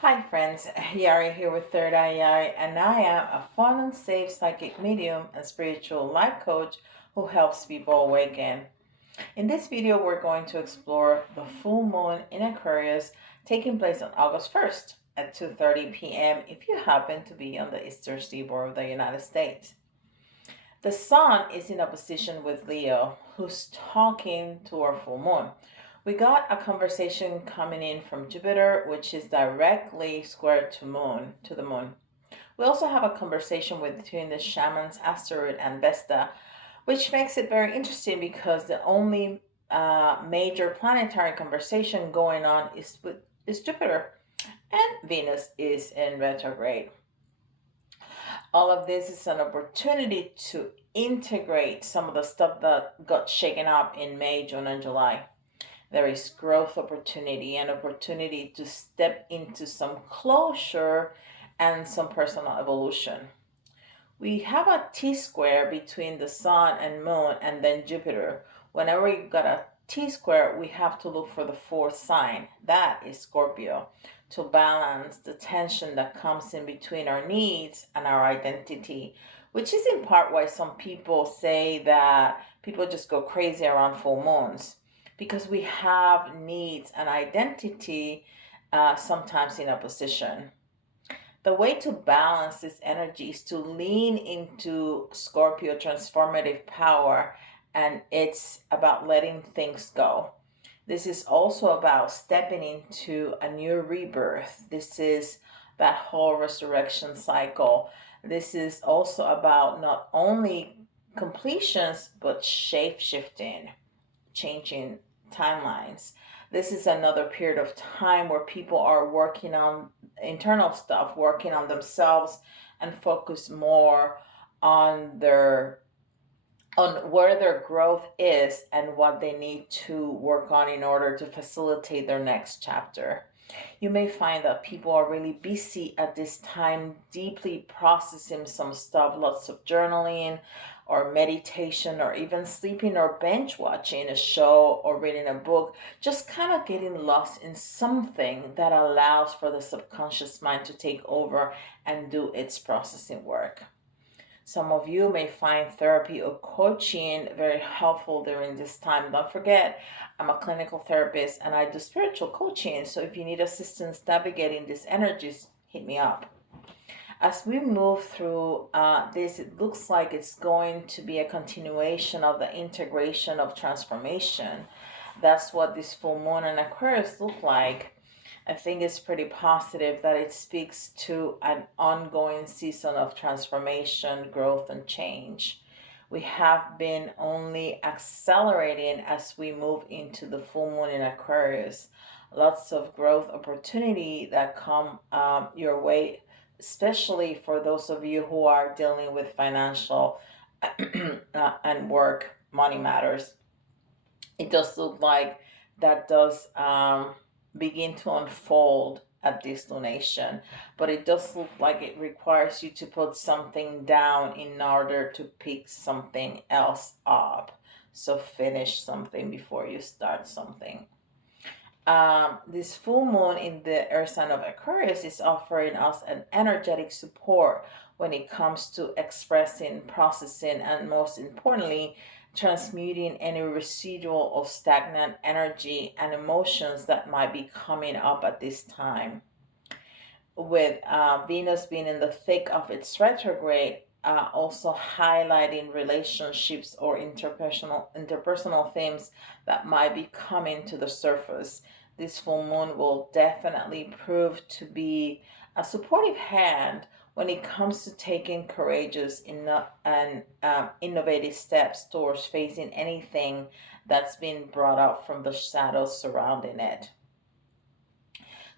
Hi friends, Yari here with Third Eye Yari, and I am a fun and safe psychic medium and spiritual life coach who helps people awaken. In this video, we're going to explore the full moon in Aquarius taking place on August 1st at 2:30 p.m. if you happen to be on the eastern seaboard of the United States. The sun is in opposition with Leo, who's talking to our full moon. We got a conversation coming in from Jupiter, which is directly square to the moon. We also have a conversation between the Shaman's asteroid and Vesta, which makes it very interesting because the only major planetary conversation going on is Jupiter, and Venus is in retrograde. All of this is an opportunity to integrate some of the stuff that got shaken up in May, June, and July. There is growth opportunity and opportunity to step into some closure and some personal evolution. We have a T-square between the sun and moon and then Jupiter. Whenever you got a T-square, we have to look for the fourth sign. That is Scorpio, to balance the tension that comes in between our needs and our identity, which is in part why some people say that people just go crazy around full moons, because we have needs and identity sometimes in opposition. The way to balance this energy is to lean into Scorpio transformative power, and it's about letting things go. This is also about stepping into a new rebirth. This is that whole resurrection cycle. This is also about not only completions, but shape shifting, changing timelines. This is another period of time where people are working on internal stuff, working on themselves, and focus more on where their growth is and what they need to work on in order to facilitate their next chapter. You may find that people are really busy at this time, deeply processing some stuff, lots of journaling or meditation, or even sleeping or binge watching a show or reading a book, just kind of getting lost in something that allows for the subconscious mind to take over and do its processing work. Some of you may find therapy or coaching very helpful during this time. Don't forget, I'm a clinical therapist and I do spiritual coaching. So if you need assistance navigating these energies, hit me up. As we move through this, it looks like it's going to be a continuation of the integration of transformation. That's what this full moon and Aquarius look like. I think it's pretty positive that it speaks to an ongoing season of transformation, growth, and change. We have been only accelerating as we move into the full moon in Aquarius. Lots of growth opportunity that come your way, especially for those of you who are dealing with financial and work, money matters. It does look like that does begin to unfold at this donation, but it does look like it requires you to put something down in order to pick something else up. So finish something before you start something. This full moon in the earth sign of Aquarius is offering us an energetic support when it comes to expressing, processing, and most importantly, transmuting any residual of stagnant energy and emotions that might be coming up at this time. With Venus being in the thick of its retrograde, also highlighting relationships or interpersonal themes that might be coming to the surface. This full moon will definitely prove to be a supportive hand when it comes to taking courageous and innovative steps towards facing anything that's been brought up from the shadows surrounding it.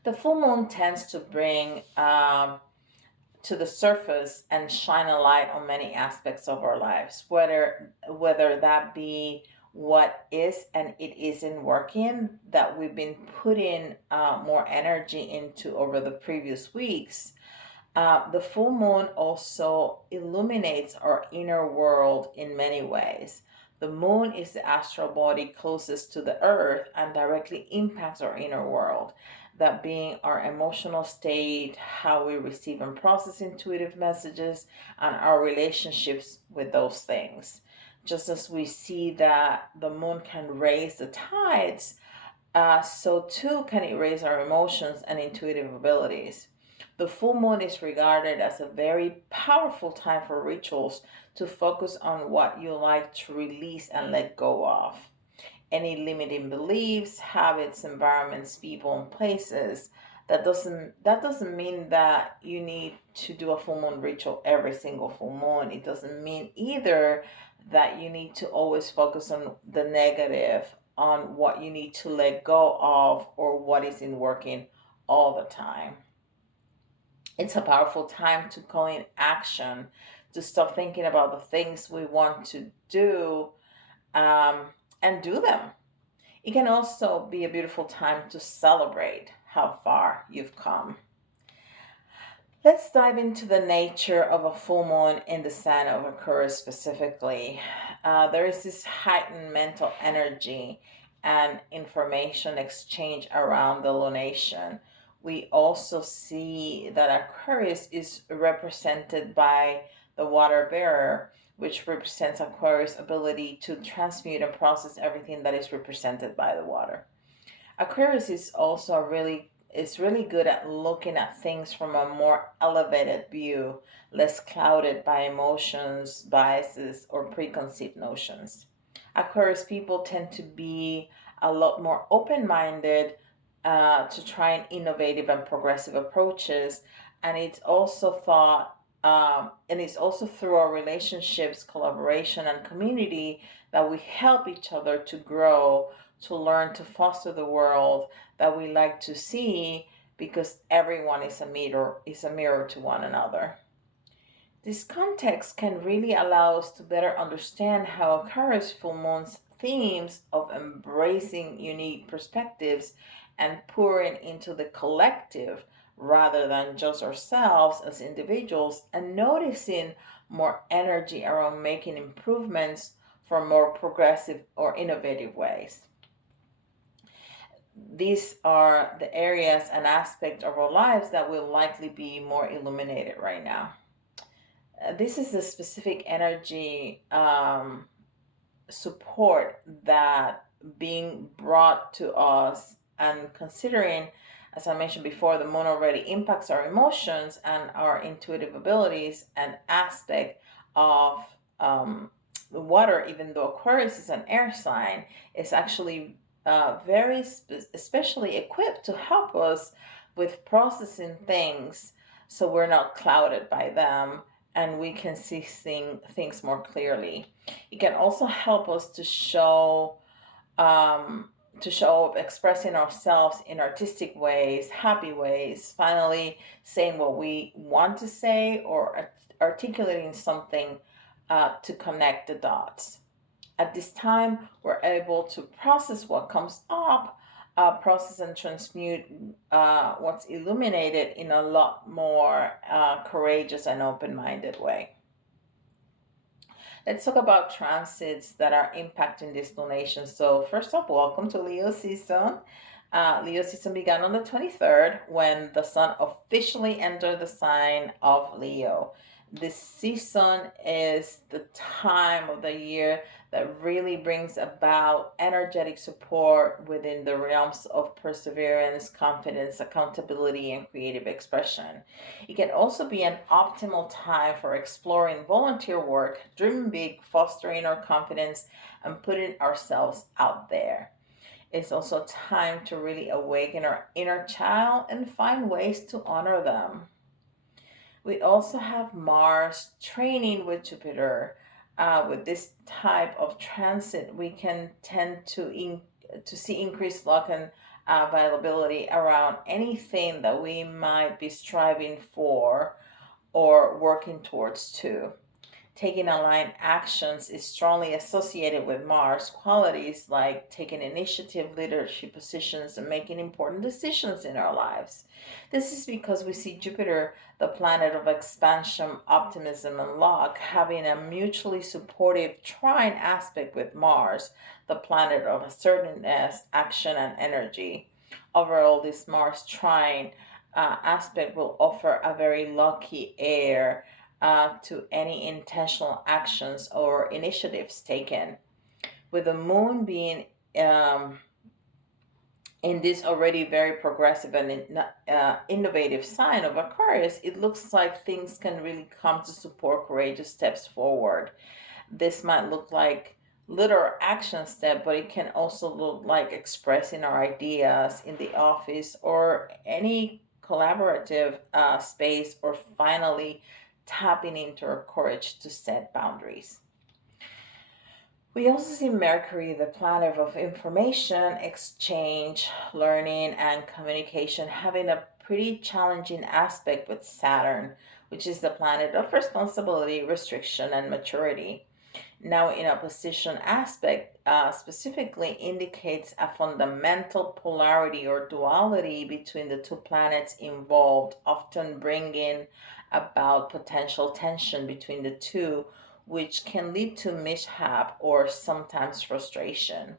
The full moon tends to bring to the surface and shine a light on many aspects of our lives, whether that be what is and it isn't working that we've been putting more energy into over the previous weeks. The full moon also illuminates our inner world in many ways. The moon is the astral body closest to the earth and directly impacts our inner world. that being our emotional state, how we receive and process intuitive messages, and our relationships with those things. Just as we see that the moon can raise the tides, so too can it raise our emotions and intuitive abilities. The full moon is regarded as a very powerful time for rituals to focus on what you like to release and let go of. Any limiting beliefs, habits, environments, people, and places. That doesn't mean that you need to do a full moon ritual every single full moon. It doesn't mean either that you need to always focus on the negative, on what you need to let go of, or what isn't working all the time. It's a powerful time to call in action, to stop thinking about the things we want to do, um, and do them. It can also be a beautiful time to celebrate how far you've come. Let's dive into the nature of a full moon in the sign of Aquarius specifically. There is this heightened mental energy and information exchange around the lunation. We also see that Aquarius is represented by the water bearer, which represents Aquarius' ability to transmute and process everything that is represented by the water. Aquarius is really good at looking at things from a more elevated view, less clouded by emotions, biases, or preconceived notions. Aquarius people tend to be a lot more open-minded to trying innovative and progressive approaches, and it's also through our relationships, collaboration, and community that we help each other to grow, to learn, to foster the world that we like to see, because everyone is a mirror to one another. This context can really allow us to better understand how Aquarius full moon's themes of embracing unique perspectives and pouring into the collective rather than just ourselves as individuals, and noticing more energy around making improvements for more progressive or innovative ways. These are the areas and aspects of our lives that will likely be more illuminated right now. This is the specific energy support that being brought to us, and considering, as I mentioned before, the moon already impacts our emotions and our intuitive abilities and aspect of the water, even though Aquarius is an air sign, is actually especially equipped to help us with processing things, so we're not clouded by them and we can see things more clearly. It can also help us to show up expressing ourselves in artistic ways, happy ways, finally saying what we want to say, or articulating something to connect the dots. At this time, we're able to process what comes up, process and transmute what's illuminated in a lot more courageous and open minded way. Let's talk about transits that are impacting this donation. So, first up, welcome to Leo season. Leo season began on the 23rd when the sun officially entered the sign of Leo. This season is the time of the year that really brings about energetic support within the realms of perseverance, confidence, accountability, and creative expression. It can also be an optimal time for exploring volunteer work, dreaming big, fostering our confidence, and putting ourselves out there. It's also time to really awaken our inner child and find ways to honor them. We also have Mars training with Jupiter. With this type of transit, we can tend to see increased luck and availability around anything that we might be striving for or working towards too. Taking aligned actions is strongly associated with Mars qualities like taking initiative, leadership positions, and making important decisions in our lives. This is because we see Jupiter, the planet of expansion, optimism, and luck, having a mutually supportive trine aspect with Mars, the planet of assertiveness, action, and energy. Overall, this Mars trine aspect will offer a very lucky air to any intentional actions or initiatives taken. With the moon being um, in this already very progressive and innovative sign of Aquarius, it looks like things can really come to support courageous steps forward. This might look like little action step, but it can also look like expressing our ideas in the office or any collaborative space, or finally tapping into our courage to set boundaries. We also see Mercury, the planet of information exchange, learning, and communication, having a pretty challenging aspect with Saturn, which is the planet of responsibility, restriction, and maturity. Now, in opposition aspect, specifically indicates a fundamental polarity or duality between the two planets involved, often bringing about potential tension between the two, which can lead to mishap or sometimes frustration.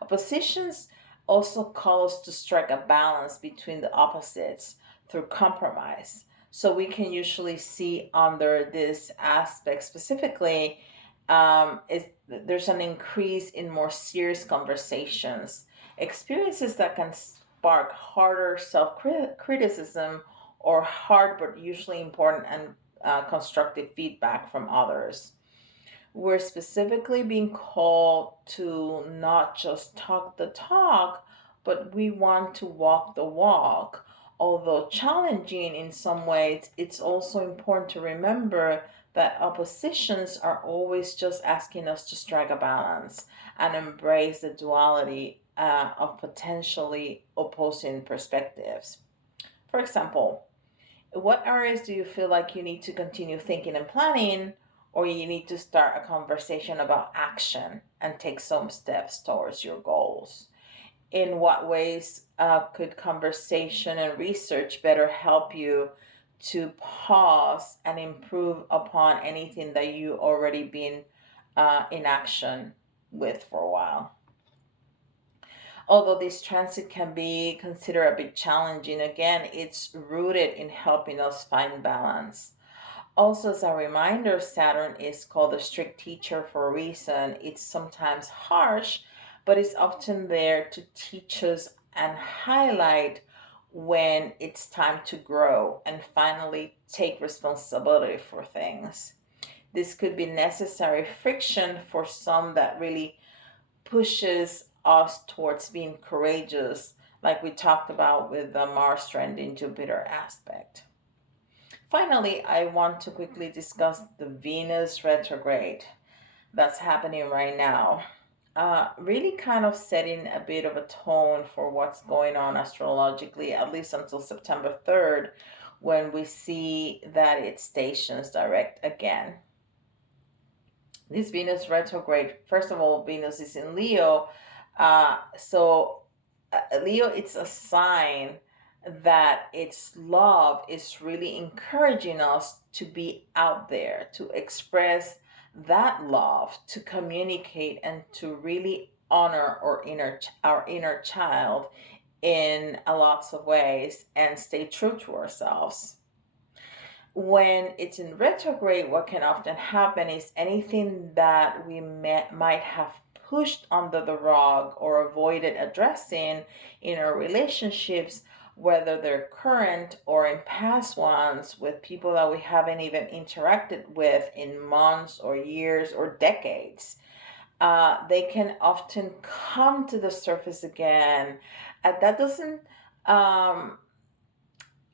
Oppositions also call us to strike a balance between the opposites through compromise. So we can usually see under this aspect specifically is there's an increase in more serious conversations, experiences that can spark harder self criticism or hard but usually important and constructive feedback from others. We're specifically being called to not just talk the talk, but we want to walk the walk. Although challenging in some ways, it's also important to remember that oppositions are always just asking us to strike a balance and embrace the duality of potentially opposing perspectives. For example, what areas do you feel like you need to continue thinking and planning, or you need to start a conversation about action and take some steps towards your goals? In what ways could conversation and research better help you to pause and improve upon anything that you already been in action with for a while? Although this transit can be considered a bit challenging, again, it's rooted in helping us find balance. Also, as a reminder, Saturn is called a strict teacher for a reason. It's sometimes harsh, but it's often there to teach us and highlight when it's time to grow and finally take responsibility for things. This could be necessary friction for some that really pushes us towards being courageous, like we talked about with the Mars trend in Jupiter aspect. Finally, I want to quickly discuss the Venus retrograde that's happening right now. Really kind of setting a bit of a tone for what's going on astrologically, at least until September 3rd, when we see that it stations direct again. This Venus retrograde, first of all, Venus is in Leo. Leo, it's a sign that its love is really encouraging us to be out there, to express that love, to communicate, and to really honor our inner child in a lots of ways and stay true to ourselves. When it's in retrograde, what can often happen is anything that might have pushed under the rug or avoided addressing in our relationships, whether they're current or in past ones with people that we haven't even interacted with in months or years or decades, they can often come to the surface again. That doesn't um,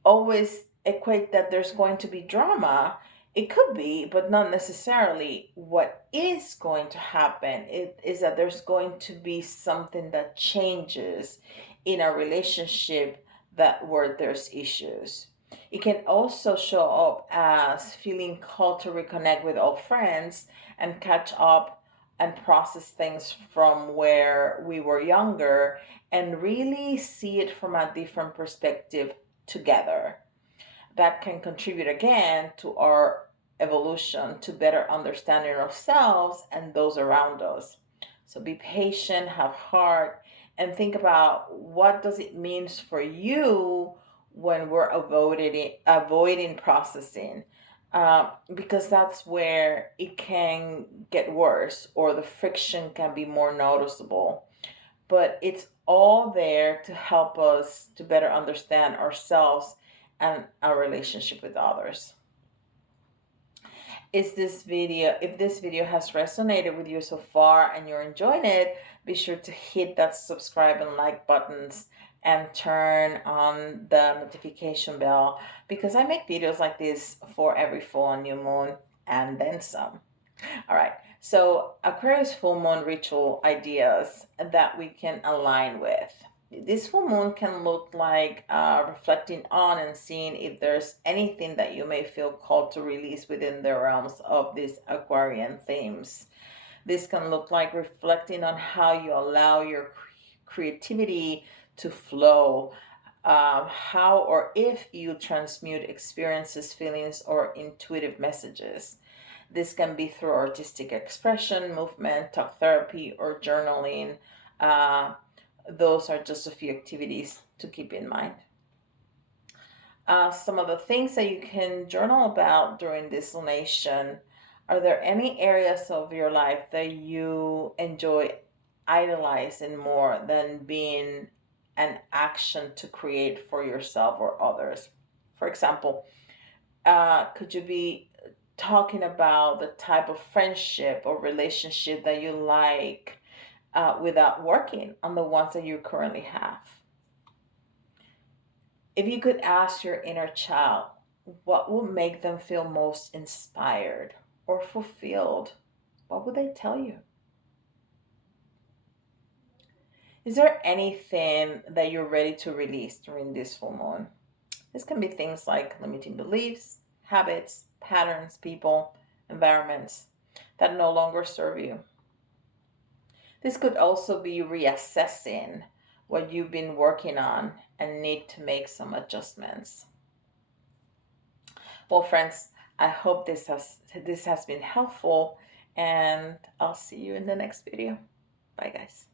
always equate that there's going to be drama. It could be, but not necessarily. What is going to happen is that there's going to be something that changes in a relationship that where there's issues. It can also show up as feeling called to reconnect with old friends and catch up and process things from where we were younger and really see it from a different perspective together. That can contribute again to our evolution, to better understanding ourselves and those around us. So be patient, have heart, and think about what does it means for you when we're avoiding processing, because that's where it can get worse or the friction can be more noticeable. But it's all there to help us to better understand ourselves and our relationship with others. If this video has resonated with you so far and you're enjoying it, be sure to hit that subscribe and like buttons and turn on the notification bell, because I make videos like this for every full and new moon and then some. All right, so Aquarius full moon ritual ideas that we can align with. This full moon can look like reflecting on and seeing if there's anything that you may feel called to release within the realms of these Aquarian themes. This can look like reflecting on how you allow your creativity to flow, how or if you transmute experiences, feelings, or intuitive messages. This can be through artistic expression, movement, talk therapy, or journaling. Those are just a few activities to keep in mind. Some of the things that you can journal about during this lunation. Are there any areas of your life that you enjoy idolizing more than being an action to create for yourself or others? For example, could you be talking about the type of friendship or relationship that you like without working on the ones that you currently have? If you could ask your inner child what would make them feel most inspired or fulfilled, what would they tell you? Is there anything that you're ready to release during this full moon? This can be things like limiting beliefs, habits, patterns, people, environments that no longer serve you. This could also be reassessing what you've been working on and need to make some adjustments. Well, friends, I hope this has been helpful, and I'll see you in the next video. Bye, guys.